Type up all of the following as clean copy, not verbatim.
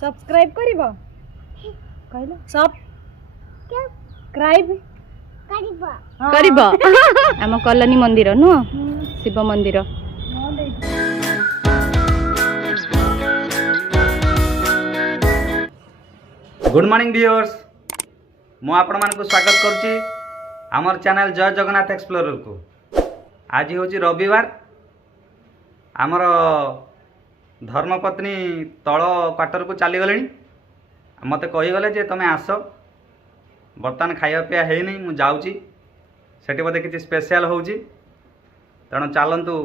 Subscribe करिबो कहलो subscribe करिबो हम कॉलोनी मंदिर नु शिव मंदिर गुड मॉर्निंग डियर्स मु आपण मानक स्वागत करछि आमर चैनल जय जगन्नाथ एक्सप्लोरर को। आज हूँ रविवार आमर धर्मपत्नी तल क्वार्टर को चली गले मत कहीगले जे तुम्हें आस बर्तमान खाया पीया है नहीं मुझे जाऊँगी सेठी बोधे किसी स्पेशल हो तेणु चलतु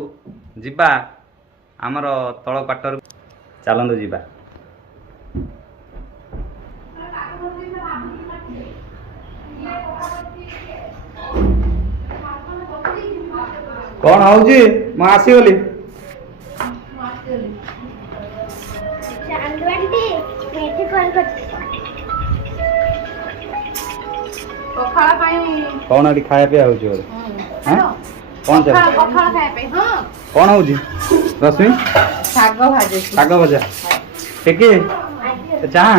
जीवा आमर तल क्वार्टर चलतु जीवा। कौन हूँ मु आसीगली कौन अभी खाया पिया हो कौन कौन हूँ रश्मि शाग भजा टिके चाह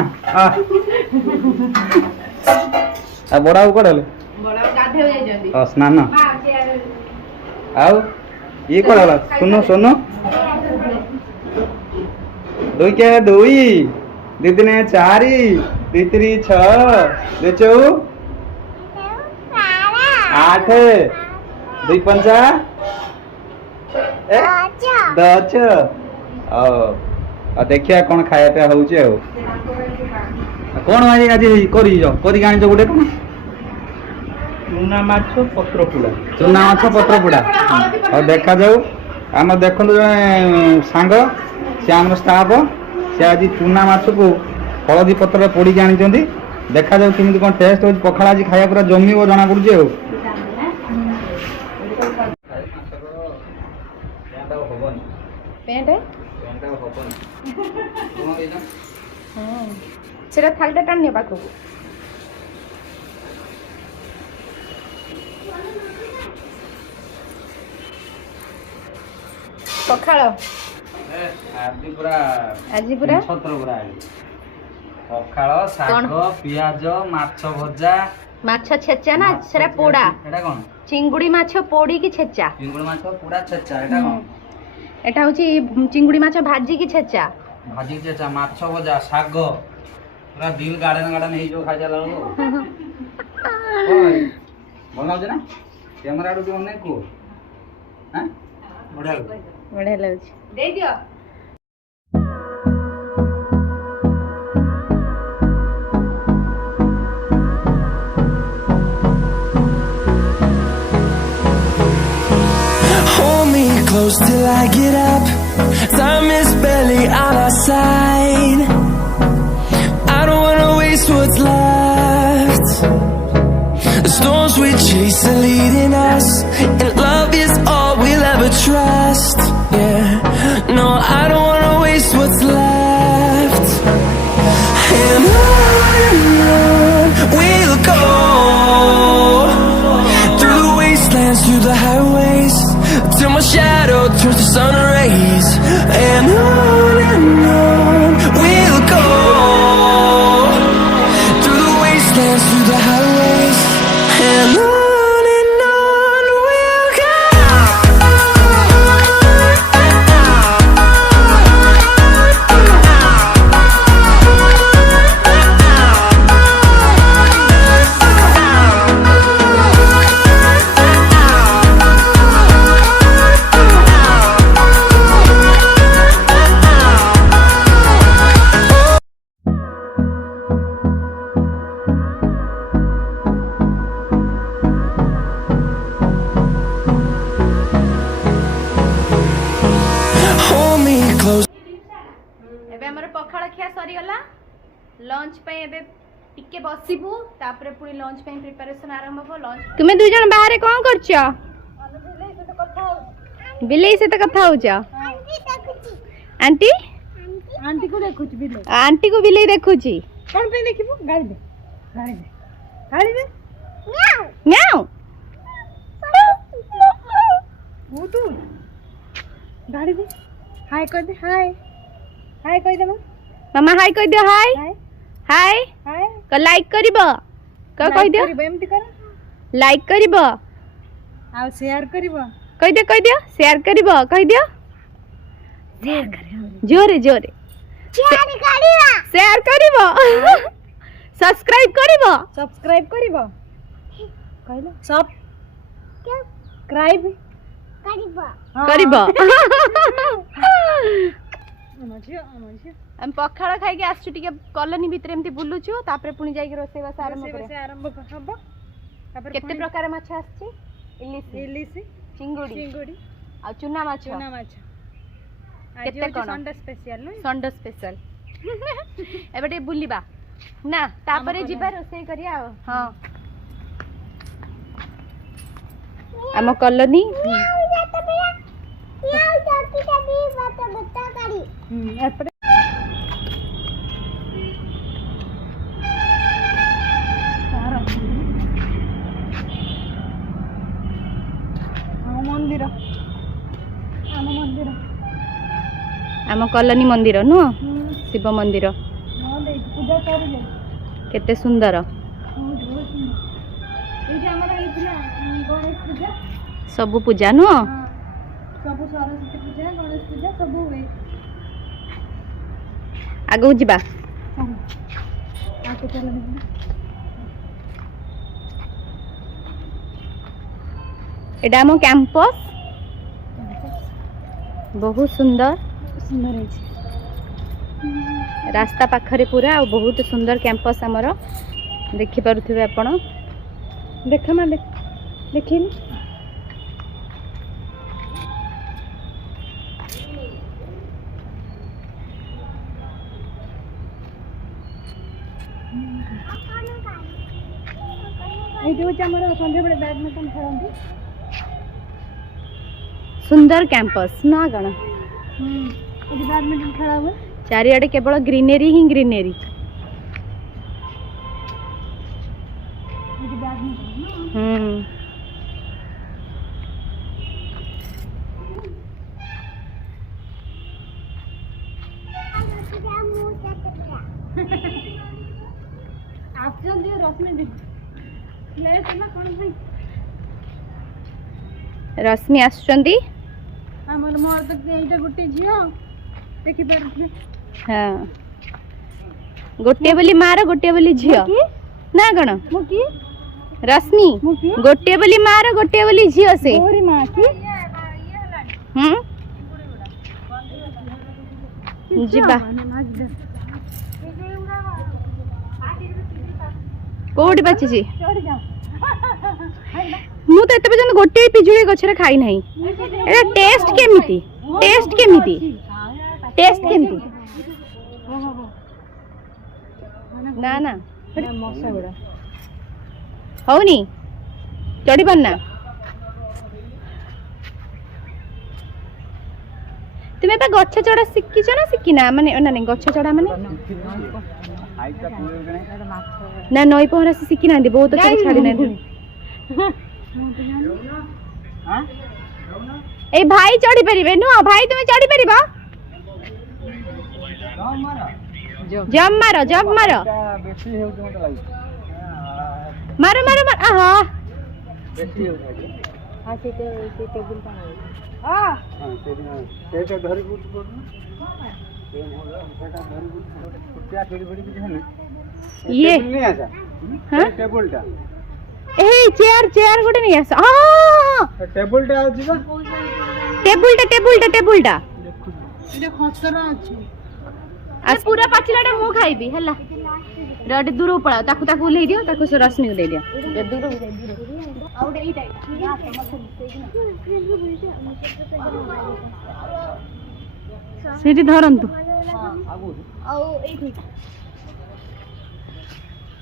बड़ा कड़े स्नान आउ ये कड़ा सुनो सुनो दुई के दुई दी दिन चारि दी त्री छे चौ 8 दुई पंचा 10 देखिया कौन खाया पिया हो कौन आज आज कर गोटे कौन चूना माछ पत्र पोड़ा और देखा जाऊ आम देखु जड़े सांग सी आम स्टाफ सी आज चूना माछ को हलदी पत्र पोड़ी आनी देखा जाऊ केमी कौन टेस्ट हो पखाड़ा आज खाया पूरा जमी जना पड़ी थालटा टाणी पाखक पखाड़ आज पूरा पखाड़ साग पियाज माछ भजा माछ छेचा ना सेरा पोड़ा एटा कोन चिंगुड़ी माछ पोड़ी की छेचा चिंगुड़ी माछ पोड़ा छेचा एटा कोन एटा होची चिंगुड़ी माछ भाजी की छेचा माछ भजा साग पूरा दिल गार्डन गार्डन हे जो खाइ जाला लो ओय बोलाउ जे ना कैमरा आडू ओने को हैं बढ़िया लगुच दे दियो Hold me close till I get up. Time is barely on our side. I don't wanna waste what's left. The storms we chase are leading us, and love is all we'll ever trust. Yeah, no, I don't wanna waste what's left. And on we'll go, through the wastelands, through the highways, till my shadow turns to sun rays. And on we'll go, through the wastelands, through the highways, and on we'll go. Hold me close. एबे हमर पखाड़ खिया सरी गला lunch पे एबे टिके बसिबू तापरे पुनी लंच पे प्रिपरेशन आरंभ हो लंच तुमे दुई जन बाहर कोन करछ बिलेई से तो कथा हो जा आंटी आंटी को देखुछ बिलेई आंटी को बिलेई देखुची कोन पे देखिबू गाड़ी दे गाड़ी दे म्याऊ म्याऊ वो तू गाड़ी दे हाय कर दे हाय हाय कह दे मामा हाय कह दियो हाय हाय क लाइक करिवो क कह दियो एमती कर लाइक करिवो आ शेयर करिवो कह दियो शेयर करिवो कह दियो शेयर करिवो जोरे जोरे शेयर करिवो सब्सक्राइब करिवो कहलो सब क्राइब करिवो अमझियो अमझियो हम पखाड़ खाई के आसछु टिके कॉलोनी भीतर एमती बुलुछु तापरे पुनी जाई के रोसे बस आरंभ करे से आरंभ हबो तापर केते प्रकार माछ आछी इलिसी चिंगुडी चिंगुडी आ चुना माछ केते कोन? संडे स्पेशल नु संडे स्पेशल एबे बुलिबा ना तापरे जिबा रोसे करिया हां आम कॉलोनी एपटे मंदिर आम कॉलोनी मंदिर नु शिव मंदिर पूजा करिले केते सुंदर एठी हमर हेतिला गणेश पूजा सबु पूजा नु सब सरस्वती पूजा गणेश पूजा सब हुए आगु जिबा आके चलो एडा आम कैंपस बहुत सुंदर सुंदर है रास्ता पाखरे पूरा आ बहुत सुंदर कैंपस आमर देखि पारुथिबे आपण देख ना देखिन संध्या बेले बैडमिंटन खेलती सुंदर कैंपस ना गण बैडमिंटन खेला हुए चारिआडे केवल ग्रीनरी ही ग्रीनरी रश्मि आसुचंदी हमर मोर तक एटा गुटे झियो देखि पारुथले हाँ गोटे बोली मार गोटे बोली झियो ना गण मुकी रश्मि मुकी गोटे बोली मार गोटे बोली झियो से गोरी मां की जिबा कोठी बाची छी मु तो एते पर्यंत गोटे पिजुली गछरे खाई नाही एटा टेस्ट केमिति ना ना मसा बड़ा हौनी चढ़ी पारना तुम्हें तो गछ चढ़ा शिखिच ना शिखिना माने ना नहीं गछ चढ़ा माने ना नई पहरा से शिखि ना बहुत कर छाड़ी ना ए भाई चढ़ी परिबे नु भाई तुम चढ़ी परिबा जब मारो बेसी हेउ मते लागि मारो आहा बेसी हेउ हां से टेबल पर हां से धरि गुट पड़ना से होला सेटा धरि गुट कुटिया खेड़ी बड़ी कि है ना ये नहीं आसा हां टेबलटा ए चेयर गोटे नहीं आसा हां टेबलटा आछि बा टेबुलटा एटा खतरा अछि आ पूरा पाचिलाटा मु खाइबी हला रड दूर पळा ताकू ले दियो ताकू से रश्मि को दे दियो ये दूर आउट एटा सेठी धरंतु औ एठी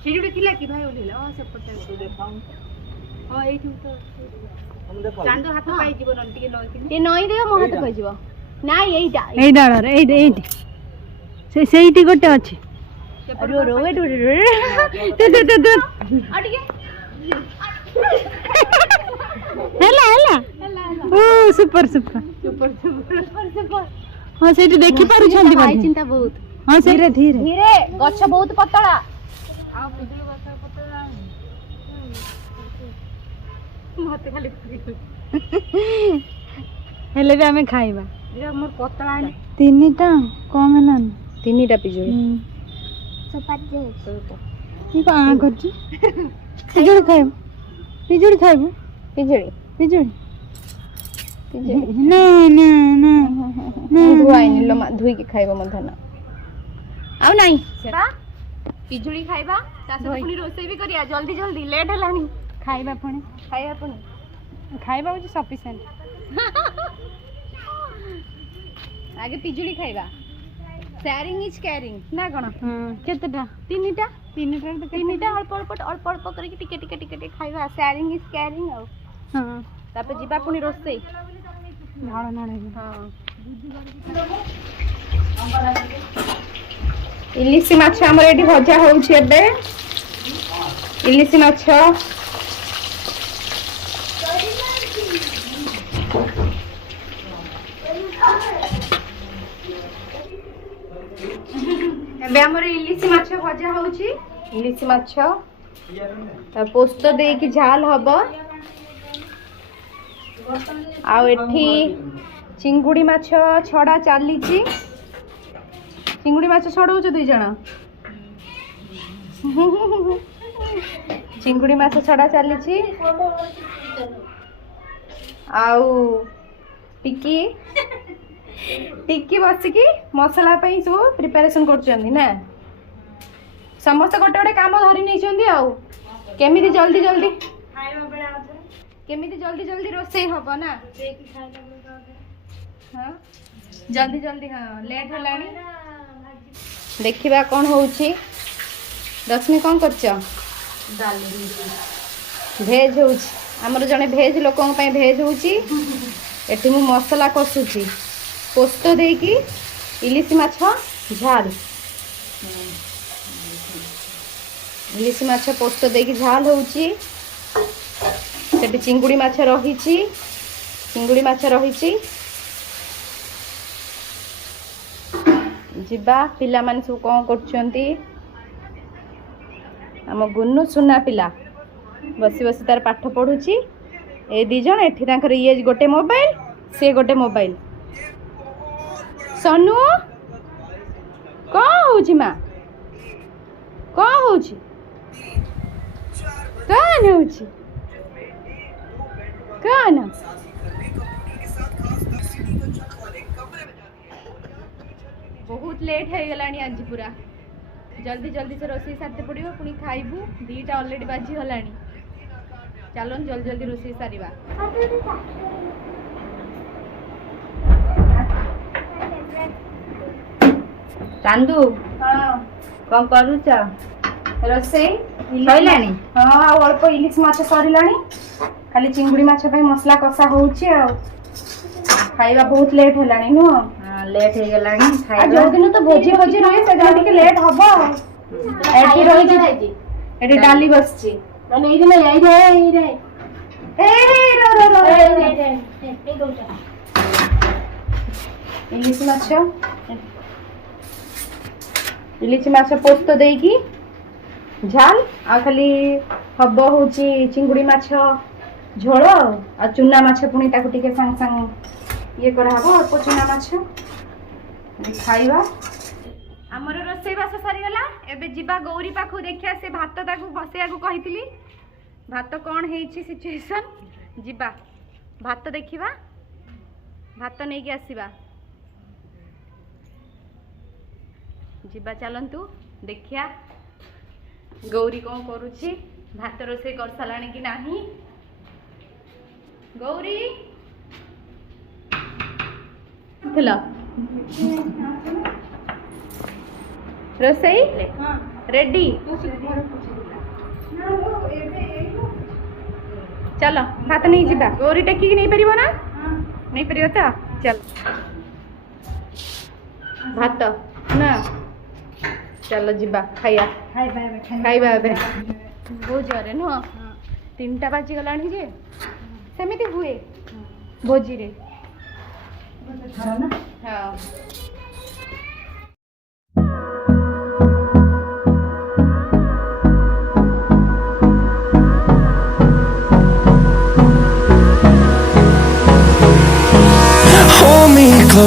सेठी किला की भाई ओलेला ओ सेपटे देखाऊ हां एठी तो हम देखो चांदो हाथ पाई जीव नंटी के नई दे मो हाथ पाई जीव ना एटा एई डाळ रे एई से सेठी गोटे अछि रो वेट ते अटिके हेला ओ सुपर सुपर हां सेठी देखि पारु छंदी भाई चिंता बहुत हाँ धीरे धीरे धीरे गछ बहुत पतला मत खाली हेले भी आमे खाइबा मोर पतला तीनटा कम हेलान तीनटा पिजुली ये को आ करछि पिजुली खाइब पिजुली खाइब पिजुली पिजुली ना ना ना धुआइनी लो धुई के खाइबा मध्य ना आउ नाही पिजुली खाइबा तासे पुनी रोसई भी करिया जल्दी जल्दी लेट हलानी खाइबा पुणी खाइबा होची सफिशिएंट आगे पिजुली खाइबा शेयरिंग इज केयरिंग ना कोन केतेटा तीनटा तीनटा अल्प अल्प करके टिके टिके टिके टिके खाइबा शेयरिंग इज केयरिंग आ हां तापर जीवा पुनी रोसई नाड़ नाड़ हां इलिसी माछ हमर एठी भजा होउछि एबे इलिसी माछ एबे हमर इलिसी माछ भजा होउछि इलिसी माछ पोस्त देई कि झाल हबो आ एठी चिंगुड़ी माछ छड़ा चालीछि चिंगुड़ी माछ छड़ौछ दुई जण चिंगुड़ी माछ छड़ा चालीछि आउ टिकी टिकी बसिकी मसला पई सब प्रिपरेशन करछन्ती ना समस्त गोटे गोटे काम धरि नै छन्ती आउ केमिति जल्दी जल्दी खाइबा बेला केमिति जल्दी जल्दी रोसई हबो ना हां जल्दी जल्दी हां लेट हलानी देखिबा कोन होउछि दशमी कोन करछ भेज होउछि हमर जने भेज लोकन पई भेज होउछि एठी मु मसला कसुछि पोस्त देकी इलिसी माछ झाल इलिसी माछ पोस्त देकी झाल होउछि सेठी चिंगुड़ी माछ रहिछि चिंगुड़ी माछ रहिछि जिबा पिला माने सब कोन करछंती हम गुन्नू सुना पिला बसी बसी तार पाठ पढुछि ए दी जण एठी तांकर ये गोटे मोबाइल से गोटे मोबाइल सोनू को होउछि मा को होउछि कान होउछि कान बहुत लेट है गलानी आज पूरा जल्दी जल्दी से रोसई सारते पड़िबो पुनी खाइबू दीटा ऑलरेडी बाजी हलानी चलन जल्दी जल्दी रोसई सारिबा चांदू हां कोन करूछ रोसई सइलानी हां अल्प इलिस माछ सरिलानी खाली चिंगुड़ी माछ पे मसला कसा होउची आ खाइबा बहुत लेट हलानी नो लेट हो गलानी आ जो दिन तो भोजी भोजी रही से जानी के लेट हबो एठी रही छी एठी डाली बसची माने ई दिन यही रे ए रो इलिस माछ पोस्त देकी झाल आ खाली हबो होची चिंगुड़ी माछ झोल आ चुना माछ पुनी ताकू टिके संग संग ये करा हबो अल्प चुना माछ खाइबा हमर रोसई बास सारी गला एबे जिबा गौरी पाखु देखिया से भात ताकू बसेया को कहितली भात कोन हेछि सिचुएशन जिबा भात देखिबा भात नै के आसीबा जिबा चलंतु देखिया गौरी कोन करूछि भात रोसई कर सलाणी कि नाही गौरी थला रोसई रेडी चलो भात नहीं जीवा गौरी टेकी नहीं पारिबो ना नहीं पारिबो तो चल भात ना चलो जीवा खाइया खाइबा एबे बहुत जरे नुह 3टा बाजी गलानी जे सेमिति हुए भोजी रे हाँ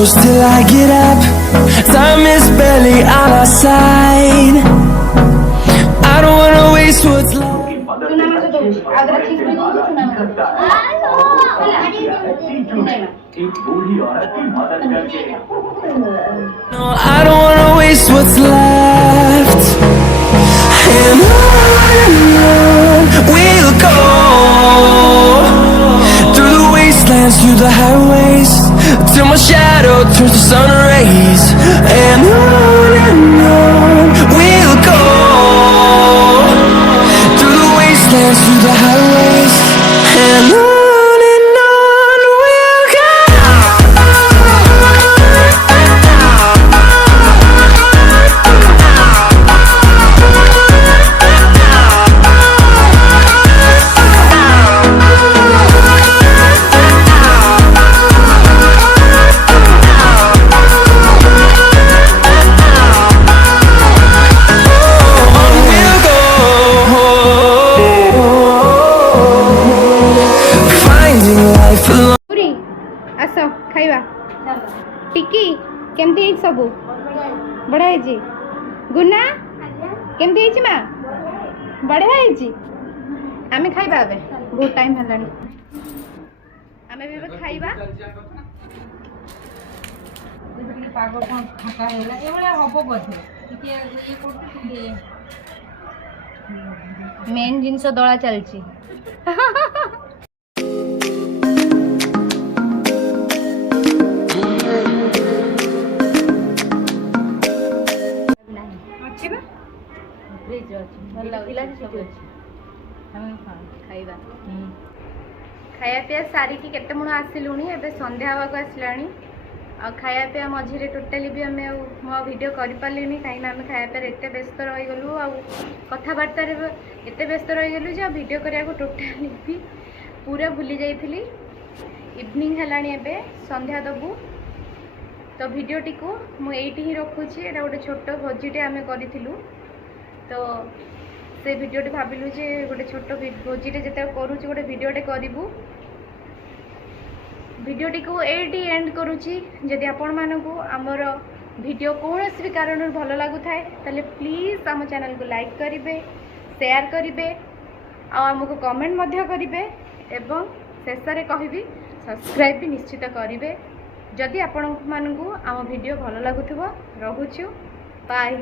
close till I get up. Time is barely on our side. I don't wanna waste what's left. No, I don't wanna waste what's left. And on we'll go, through the wastelands, through the highways, till my shadow turns to sun rays. And on we'll go, through the wastelands, through the highways, and on we'll go. Finding life alone. Puri ଆସ ଖାଇବା ଟିକି କେମିତି ହେଇଛି ସବୁ ବଢ଼ିଆ ହେଇଛି ଗୁନା କେମିତି ହେଇଛି ମା ବଢ଼ିଆ ହେଇଛି ଆମେ ଖାଇବା ଏବେ ବହୁତ ଟାଇମ୍ ହେଲାଣି ଆମେ ବି ଏବେ ଖାଇବା ପାଗ କ'ଣ ଫାଙ୍କା ହେଲା ଏଭଳିଆ ହବ ବୋଧେ ଟିକେ ଇଏ କରୁଛୁ ଟିକେ ମେନ୍ ଜିନିଷ ଦଳା ଚାଲିଛି ଅଛି ବା ଫ୍ରିଜ୍ ଅଛି ଭଲ ଲାଗୁଥିଲା ସବୁ ଅଛି ଆମେ ଖାଇବା ଖାଇବା ପିଇବା ସାରିକି କେତେ ମୁଣ ଆସିଲୁଣି ଏବେ ସନ୍ଧ୍ୟା ହେବାକୁ ଆସିଲାଣି ଆଉ ଖାଇବା ପିଇବା ମଝିରେ ଟୋଟାଲି ବି ଆମେ ଆଉ ମୋ ଭିଡ଼ିଓ କରିପାରିଲିନି କାହିଁକିନା ଆମେ ଖାଇବା ପିଇବାରେ ଏତେ ବ୍ୟସ୍ତ ରହିଗଲୁ ଆଉ କଥାବାର୍ତ୍ତାରେ ଏତେ ବ୍ୟସ୍ତ ରହିଗଲୁ ଯେ ଆଉ ଭିଡ଼ିଓ କରିବାକୁ ଟୋଟାଲି ବି ପୁରା ଭୁଲି ଯାଇଥିଲି ଇଭିନିଂ ହେଲାଣି ଏବେ ସନ୍ଧ୍ୟା ଦେବୁ ତ ଭିଡ଼ିଓଟିକୁ ମୁଁ ଏଇଠି ହିଁ ରଖୁଛି ଏଇଟା ଗୋଟେ ଛୋଟ ଭୋଜିଟେ ଆମେ କରିଥିଲୁ ତ ସେ ଭିଡ଼ିଓଟି ଭାବିଲୁ ଯେ ଗୋଟେ ଛୋଟ ଭୋଜିଟେ ଯେତେବେଳେ କରୁଛୁ ଗୋଟେ ଭିଡ଼ିଓଟେ କରିବୁ ଭିଡ଼ିଓଟିକୁ ଏଇଠି ଏଣ୍ଡ କରୁଛି ଯଦି ଆପଣମାନଙ୍କୁ ଆମର ଭିଡ଼ିଓ କୌଣସି ବି କାରଣରୁ ଭଲ ଲାଗୁଥାଏ ତାହେଲେ ପ୍ଲିଜ୍ ଆମ ଚ୍ୟାନେଲକୁ ଲାଇକ୍ କରିବେ ସେୟାର କରିବେ ଆଉ ଆମକୁ କମେଣ୍ଟ ମଧ୍ୟ କରିବେ ଏବଂ ଶେଷରେ କହିବି ସବସ୍କ୍ରାଇବ୍ ବି ନିଶ୍ଚିତ କରିବେ ଯଦି ଆପଣମାନଙ୍କୁ ଆମ ଭିଡ଼ିଓ ଭଲ ଲାଗୁଥିବ ରହୁଛୁ ବାଏ।